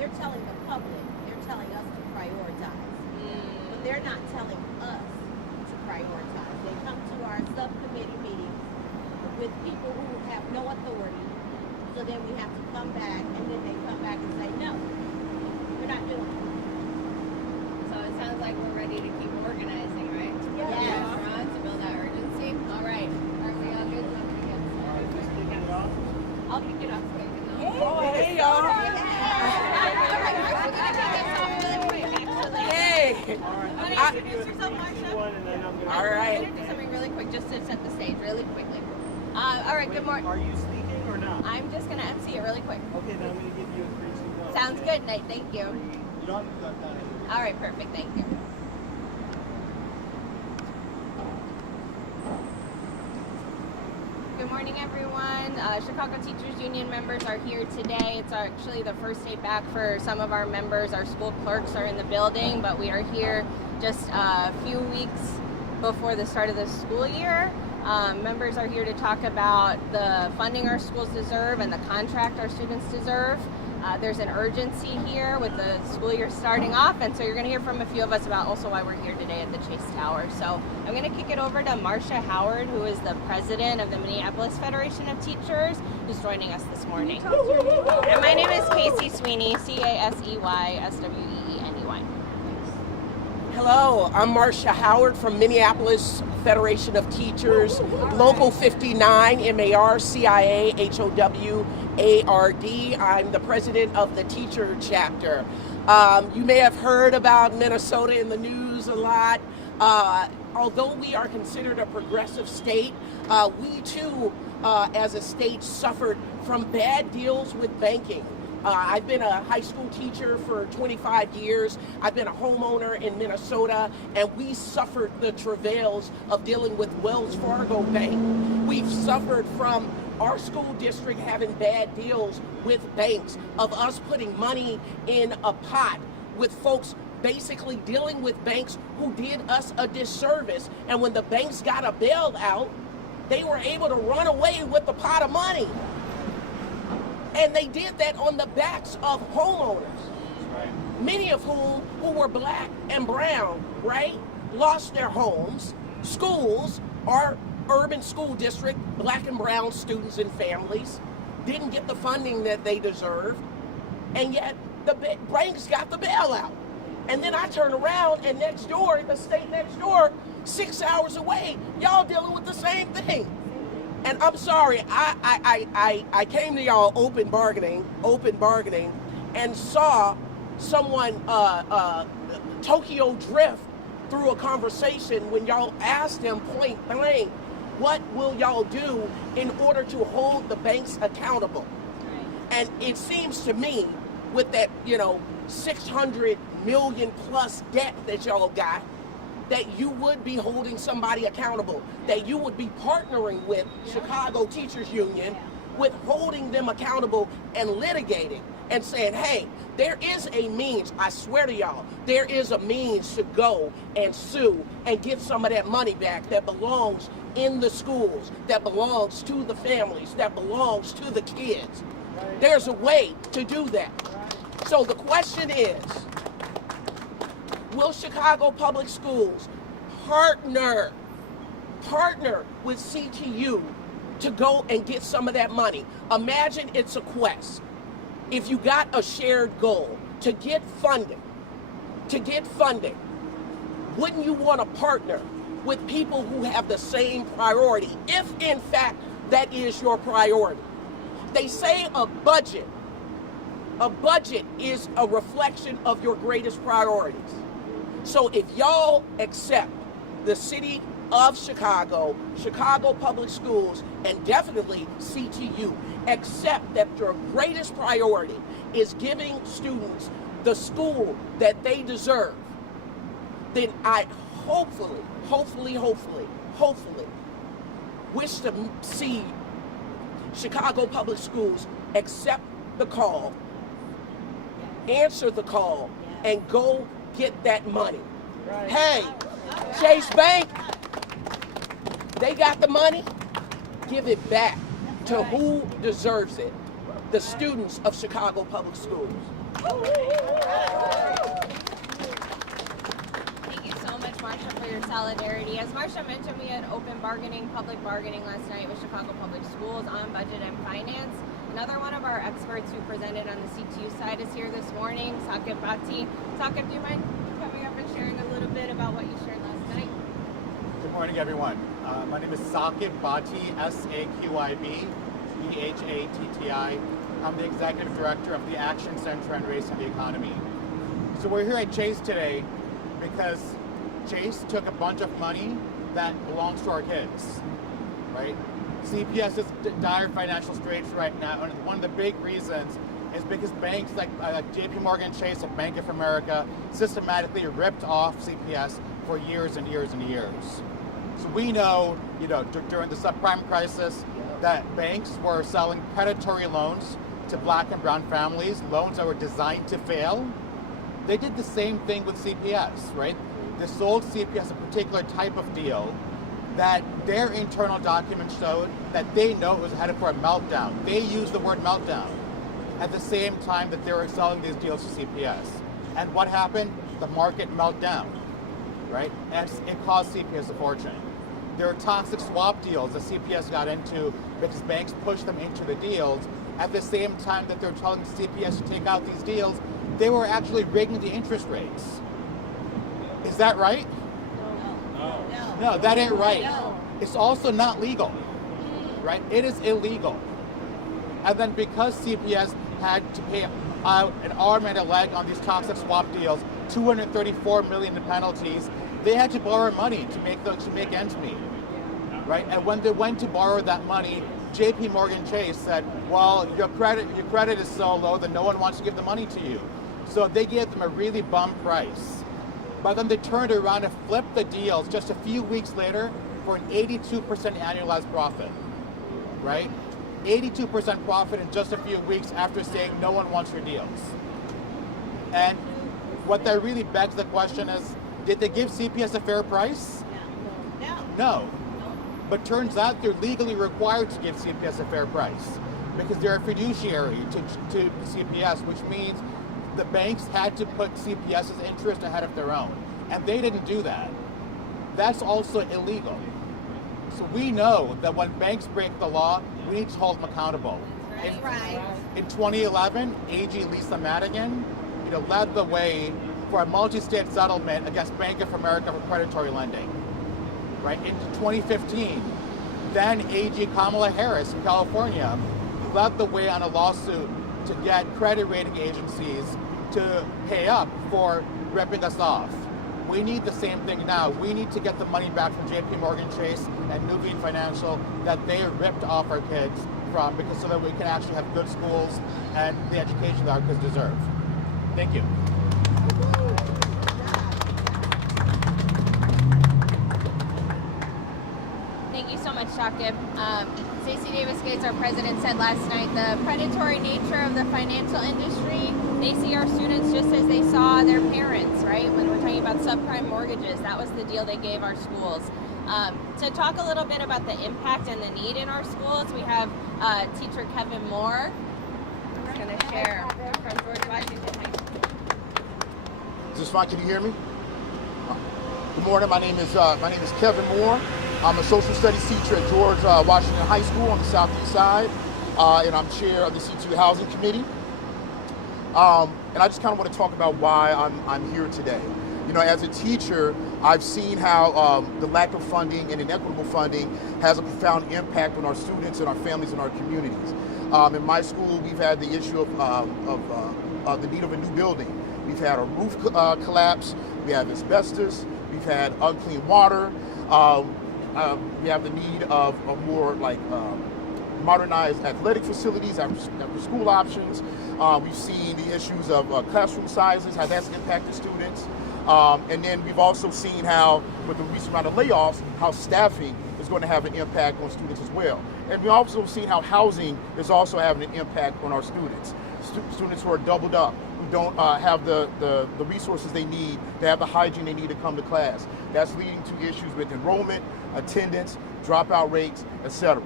they're telling the public, they're telling us to prioritize. But they're not telling us to prioritize. They come to our subcommittee meetings with people who have no authority. So then we have to come back, and then they come back and say, no, we're not doing it. So it sounds like we're ready to keep organizing, right? Yes. We're on to build that urgency. All right. Are we all good? I'll kick it off. Hey, y'all. Hey. All right. I'm going to do something really quick just to set the stage really quickly. All right, good morning. Are you speaking or not? I'm just going to MC it really quick. Okay, then I'm going to give you a 3, 2, 1. Sounds good, Nate. Thank you. You don't have to cut that. All right, perfect. Thank you. Good morning, everyone. Chicago Teachers Union members are here today. It's actually the first day back for some of our members. Our school clerks are in the building, but we are here just a few weeks before the start of the school year. Members are here to talk about the funding our schools deserve and the contract our students deserve. There's an urgency here with the school year starting off, and so you're going to hear from a few of us about also why we're here today at the Chase Tower. So I'm going to kick it over to Marcia Howard, who is the president of the Minneapolis Federation of Teachers, who's joining us this morning. And my name is Casey Sweeney, CASEYSWEENEY. Hello, I'm Marcia Howard from Minneapolis Federation of Teachers, Local 59, MARCIAHOWARD. I'm the president of the teacher chapter. You may have heard about Minnesota in the news a lot. Although we are considered a progressive state, we too, as a state, suffered from bad deals with banking. I've been a high school teacher for 25 years. I've been a homeowner in Minnesota, and we suffered the travails of dealing with Wells Fargo Bank. We've suffered from our school district having bad deals with banks, of us putting money in a pot with folks basically dealing with banks who did us a disservice. And when the banks got a bailout, they were able to run away with the pot of money. And they did that on the backs of homeowners, many of whom who were black and brown, right? Lost their homes. Schools, our urban school district, black and brown students and families, didn't get the funding that they deserved. And yet the banks got the bailout. And then I turn around and next door, the state next door, 6 hours away, y'all dealing with the same thing. And I'm sorry, I came to y'all open bargaining, and saw someone Tokyo drift through a conversation when y'all asked them point blank, what will y'all do in order to hold the banks accountable? And it seems to me, with that, 600 million plus debt that y'all got, that you would be holding somebody accountable, that you would be partnering with Chicago Teachers Union with holding them accountable and litigating and saying, hey, there is a means, I swear to y'all, there is a means to go and sue and get some of that money back that belongs in the schools, that belongs to the families, that belongs to the kids. There's a way to do that. So the question is, will Chicago Public Schools partner with CTU to go and get some of that money? Imagine it's a quest. If you got a shared goal to get funding, wouldn't you want to partner with people who have the same priority, if in fact that is your priority? They say a budget is a reflection of your greatest priorities. So if y'all accept the city of Chicago, Chicago Public Schools, and definitely CTU, accept that your greatest priority is giving students the school that they deserve, then I hopefully wish to see Chicago Public Schools accept the call, answer the call, and go get that money. Right. Hey, Chase Bank, they got the money, give it back to who deserves it. the students of Chicago Public Schools. Thank you so much, Marsha, for your solidarity. As Marsha mentioned, we had open bargaining, public bargaining last night with Chicago Public Schools on budget and finance. Another one of our experts who presented on the CTU side is here this morning, Saqib Bhatti. Saqib, do you mind coming up and sharing a little bit about what you shared last night? Good morning, everyone. My name is Saqib Bhatti, S-A-Q-I-B, B-H-A-T-T-I. I'm the Executive Director of the Action Center on Race and the Economy. So we're here at Chase today because Chase took a bunch of money that belongs to our kids, right? CPS is dire financial straits right now, and one of the big reasons is because banks like JP Morgan Chase and Bank of America systematically ripped off CPS for years and years and years. So we know, during the subprime crisis, that banks were selling predatory loans to black and brown families, loans that were designed to fail. They did the same thing with CPS, right? They sold CPS a particular type of deal that their internal documents showed that they know it was headed for a meltdown. They used the word meltdown at the same time that they were selling these deals to CPS. And what happened? The market melted down, right? And it caused CPS a fortune. There are toxic swap deals that CPS got into because banks pushed them into the deals. At the same time that they're telling CPS to take out these deals, they were actually rigging the interest rates. Is that right? No, that ain't right. No. It's also not legal, right? It is illegal. And then because CPS had to pay out an arm and a leg on these toxic swap deals, $234 million in penalties, they had to borrow money to make ends meet, right? And when they went to borrow that money, JP Morgan Chase said, well, your credit is so low that no one wants to give the money to you. So they gave them a really bum price. But then they turned around and flipped the deals just a few weeks later for an 82% annualized profit, right? 82% profit in just a few weeks after saying no one wants your deals. And what that really begs the question is, did they give CPS a fair price? No. But turns out they're legally required to give CPS a fair price because they're a fiduciary to CPS, which means the banks had to put CPS's interest ahead of their own. And they didn't do that. That's also illegal. So we know that when banks break the law, we need to hold them accountable. In 2011, AG Lisa Madigan led the way for a multi-state settlement against Bank of America for predatory lending. Right? In 2015, then AG Kamala Harris in California led the way on a lawsuit to get credit rating agencies to pay up for ripping us off. We need the same thing now. We need to get the money back from JP Morgan Chase and Nuveen Financial that they ripped off our kids from, because so that we can actually have good schools and the education that our kids deserve. Thank you. Thank you so much, Saqib. Stacey Davis Gates, our president, said last night the predatory nature of the financial industry, they see our students just as they saw their parents, right? When we're talking about subprime mortgages, that was the deal they gave our schools. To talk a little bit about the impact and the need in our schools, we have teacher Kevin Moore who's going to share from George Washington High School. Is this fine? Can you hear me? Good morning. My name is Kevin Moore. I'm a social studies teacher at George Washington High School on the southeast side, and I'm chair of the C2 Housing Committee. And I just kind of want to talk about why I'm here today. As a teacher, I've seen how the lack of funding and inequitable funding has a profound impact on our students and our families and our communities. In my school, we've had the issue of the need of a new building. We've had a roof collapse. We have asbestos. We've had unclean water. We have the need of more modernized athletic facilities, after school options. We've seen the issues of classroom sizes, how that's impacted students. And then we've also seen how, with the recent round of layoffs, how staffing is going to have an impact on students as well. And we've also seen how housing is also having an impact on our students. Students who are doubled up, who don't have the resources they need to have the hygiene they need to come to class. That's leading to issues with enrollment, attendance, dropout rates, etc.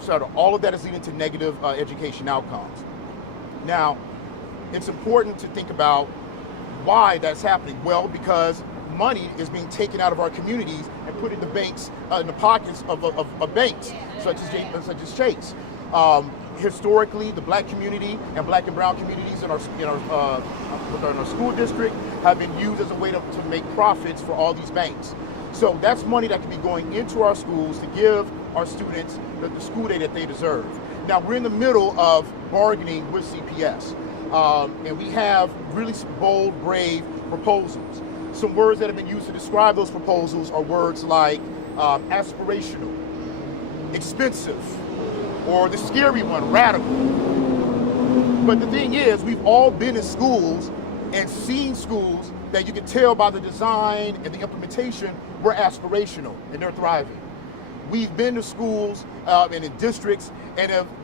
So all of that is leading to negative education outcomes. Now, it's important to think about why that's happening. Well, because money is being taken out of our communities and put in the banks, in the pockets of banks, such as Chase. Historically, the black community and black and brown communities in our school district have been used as a way to make profits for all these banks. So that's money that can be going into our schools to give our students the school day that they deserve. Now, we're in the middle of bargaining with CPS, and we have really bold, brave proposals. Some words that have been used to describe those proposals are words like aspirational, expensive, or the scary one, radical. But the thing is, we've all been in schools and seen schools that you can tell by the design and the implementation were aspirational and they're thriving. We've been to schools and in districts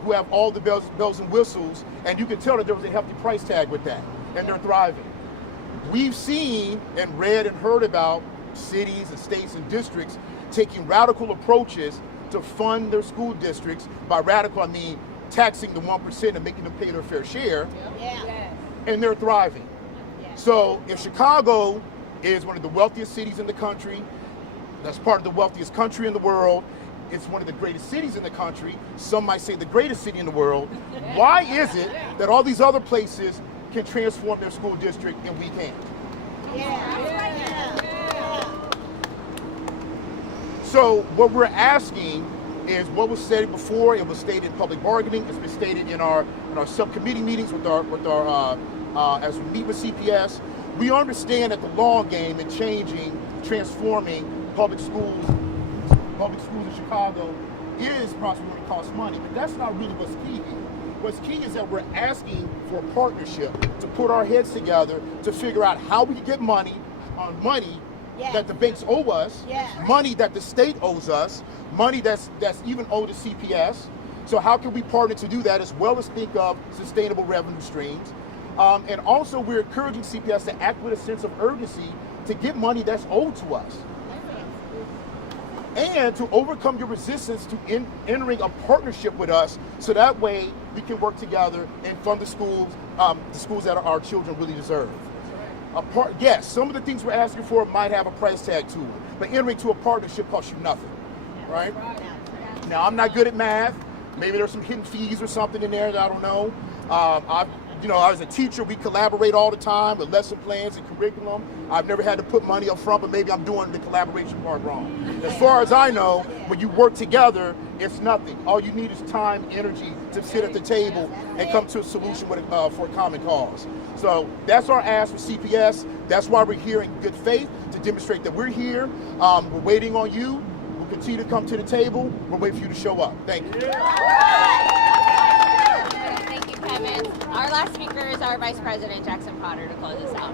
who have all the bells and whistles, and you can tell that there was a hefty price tag with that, and they're thriving. We've seen and read and heard about cities and states and districts taking radical approaches to fund their school districts. By radical, I mean taxing the 1% and making them pay their fair share, and they're thriving. So if Chicago is one of the wealthiest cities in the country, that's part of the wealthiest country in the world, it's one of the greatest cities in the country, some might say the greatest city in the world, why is it that all these other places can transform their school district and we can't? So what we're asking is what was stated before. It was stated in public bargaining. It's been stated in our subcommittee meetings with our as we meet with CPS. We understand that the long game in changing, transforming public schools in Chicago is possibly going to cost money, but that's not really what's key here. What's key is that we're asking for a partnership to put our heads together to figure out how we can get money that the banks owe us, money that the state owes us, money that's even owed to CPS. So how can we partner to do that, as well as think of sustainable revenue streams? And also we're encouraging CPS to act with a sense of urgency to get money that's owed to us. And to overcome your resistance to entering a partnership with us, so that way we can work together and fund the schools that our children really deserve. Yes, some of the things we're asking for might have a price tag to it, but entering to a partnership costs you nothing, right? Now, I'm not good at math. Maybe there's some hidden fees or something in there that I don't know. As a teacher, we collaborate all the time with lesson plans and curriculum. I've never had to put money up front, but maybe I'm doing the collaboration part wrong. As far as I know, when you work together, it's nothing. All you need is time, energy to sit at the table and come to a solution for a common cause. So that's our ask for CPS. That's why we're here in good faith, to demonstrate that we're here. We're waiting on you. We'll continue to come to the table. We're waiting for you to show up. Thank you. Thank you, Kevin. Our last speaker is our Vice President, Jackson Potter, to close us out.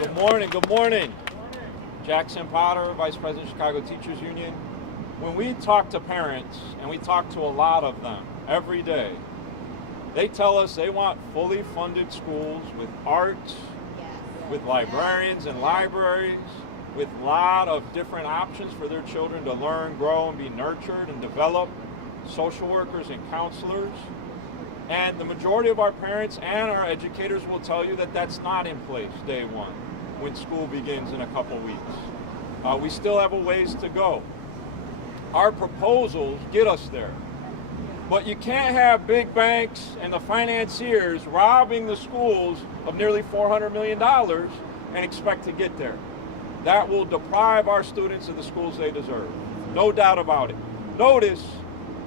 Good morning. Jackson Potter, Vice President, Chicago Teachers Union. When we talk to parents, and we talk to a lot of them every day, they tell us they want fully funded schools with art, with librarians and libraries, with a lot of different options for their children to learn, grow, and be nurtured and develop, social workers and counselors. And the majority of our parents and our educators will tell you that that's not in place day one when school begins in a couple weeks. We still have a ways to go. Our proposals get us there. But you can't have big banks and the financiers robbing the schools of nearly $400 million and expect to get there. That will deprive our students of the schools they deserve. No doubt about it. Notice,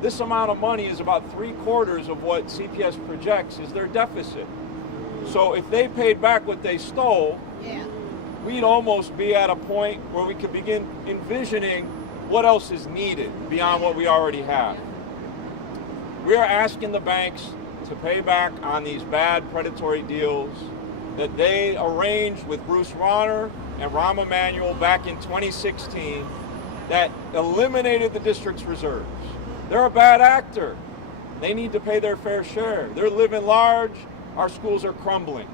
this amount of money is about 3/4 of what CPS projects is their deficit. So if they paid back what they stole, we'd almost be at a point where we could begin envisioning what else is needed beyond what we already have. We are asking the banks to pay back on these bad predatory deals that they arranged with Bruce Rauner and Rahm Emanuel back in 2016 that eliminated the district's reserves. They're a bad actor. They need to pay their fair share. They're living large. Our schools are crumbling.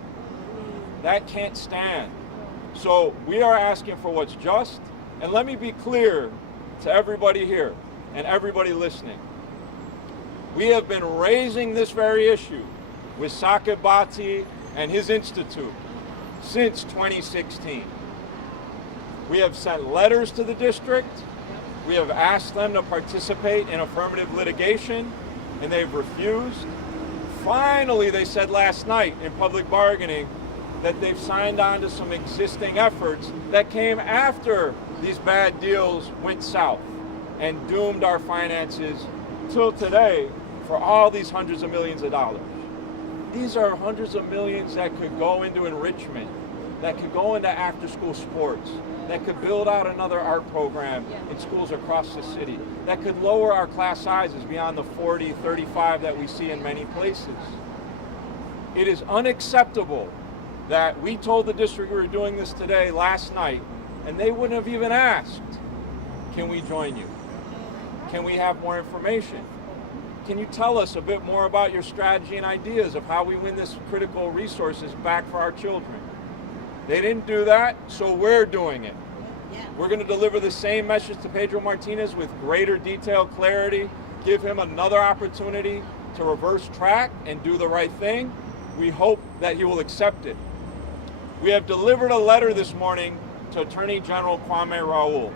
That can't stand. So we are asking for what's just. And let me be clear, to everybody here and everybody listening. We have been raising this very issue with Sakib Bhatti and his institute since 2016. We have sent letters to the district. We have asked them to participate in affirmative litigation, and they've refused. Finally, they said last night in public bargaining that they've signed on to some existing efforts that came after these bad deals went south and doomed our finances till today for all these hundreds of millions of dollars. These are hundreds of millions that could go into enrichment, that could go into after-school sports, that could build out another art program in schools across the city, that could lower our class sizes beyond the 40, 35 that we see in many places. It is unacceptable that we told the district we were doing this today last night, and they wouldn't have even asked, can we join you? Can we have more information? Can you tell us a bit more about your strategy and ideas of how we win this critical resources back for our children? They didn't do that, so we're doing it. We're going to deliver the same message to Pedro Martinez with greater detail, clarity, give him another opportunity to reverse track and do the right thing. We hope that he will accept it. We have delivered a letter this morning to Attorney General Kwame Raoul,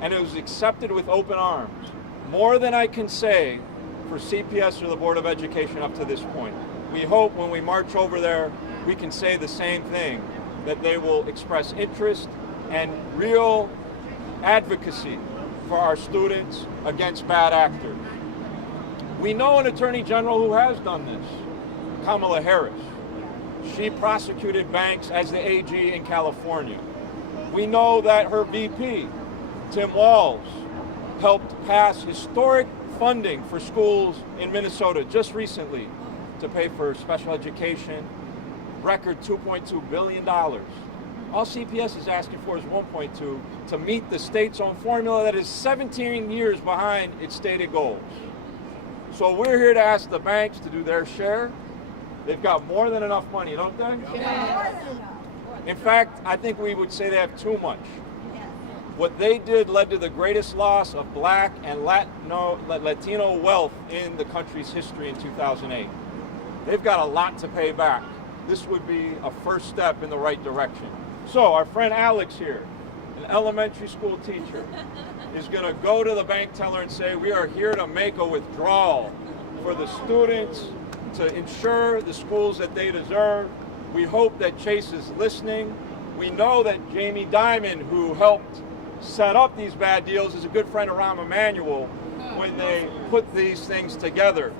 and it was accepted with open arms. More than I can say for CPS or the Board of Education up to this point. We hope when we march over there, we can say the same thing, that they will express interest and real advocacy for our students against bad actors. We know an Attorney General who has done this, Kamala Harris. She prosecuted banks as the AG in California. We know that her VP, Tim Walz, helped pass historic funding for schools in Minnesota just recently to pay for special education, record $2.2 billion. All CPS is asking for is $1.2 to meet the state's own formula that is 17 years behind its stated goals. So we're here to ask the banks to do their share. They've got more than enough money, don't they? Yeah. In fact, I think we would say they have too much. What they did led to the greatest loss of Black and Latino wealth in the country's history in 2008. They've got a lot to pay back. This would be a first step in the right direction. So our friend Alex here, an elementary school teacher, is going to go to the bank teller and say, we are here to make a withdrawal for the students to ensure the schools that they deserve. We hope that Chase is listening. We know that Jamie Dimon, who helped set up these bad deals, is a good friend of Rahm Emanuel when they put these things together.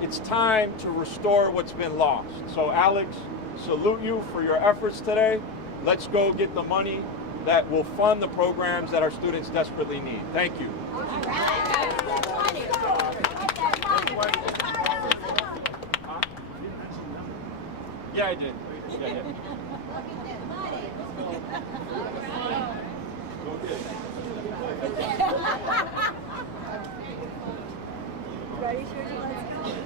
It's time to restore what's been lost. So Alex, salute you for your efforts today. Let's go get the money that will fund the programs that our students desperately need. Thank you. Yeah, I did. Yeah, I did. Ready, Shirley? Let's go.